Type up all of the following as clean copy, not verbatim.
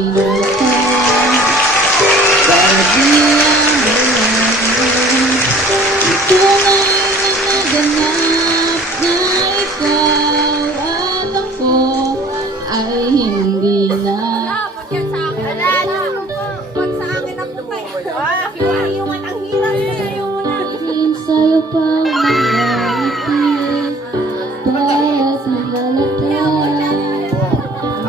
pinatay. Kabilang tunay na naganap na ikaw at ako ay hindi na. Pag sa akin ang putay. Iiwan ang hirap. Tingin sa'yo pang nangyayipin baya't nalalagay.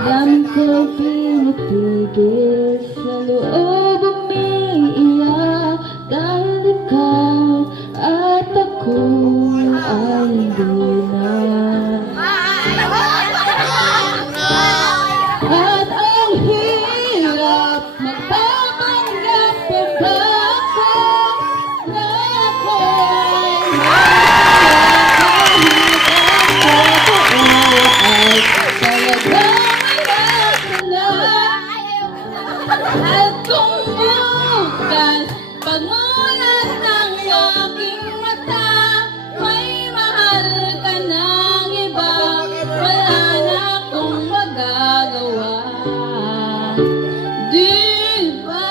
Damdamin ko'y pinipigil sa loob umiiyak dahil ikaw at ako ay hindi na. At ang hirap magpapanggap pa ba ako na ako'y ay talagang mahal na. At kung bukas pagmulat ng aking mata, may mahal ka ng iba, wala na akong magagawa. Di ba?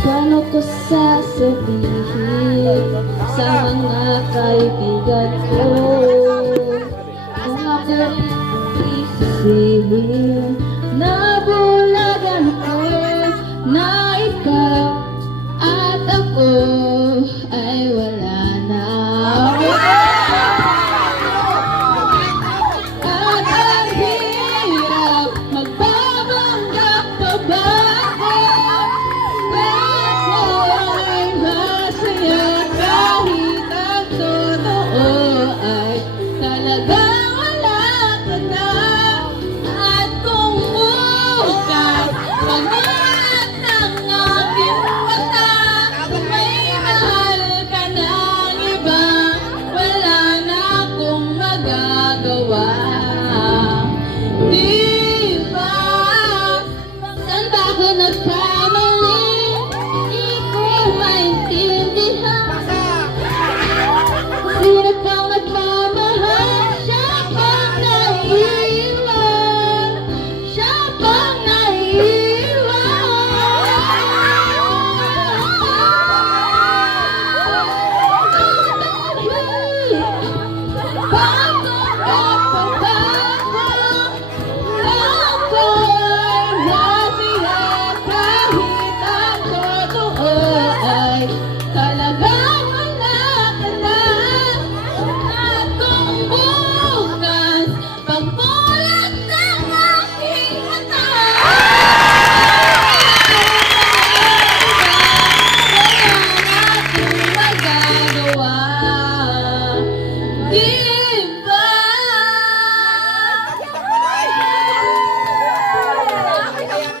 Paano ko sasabihin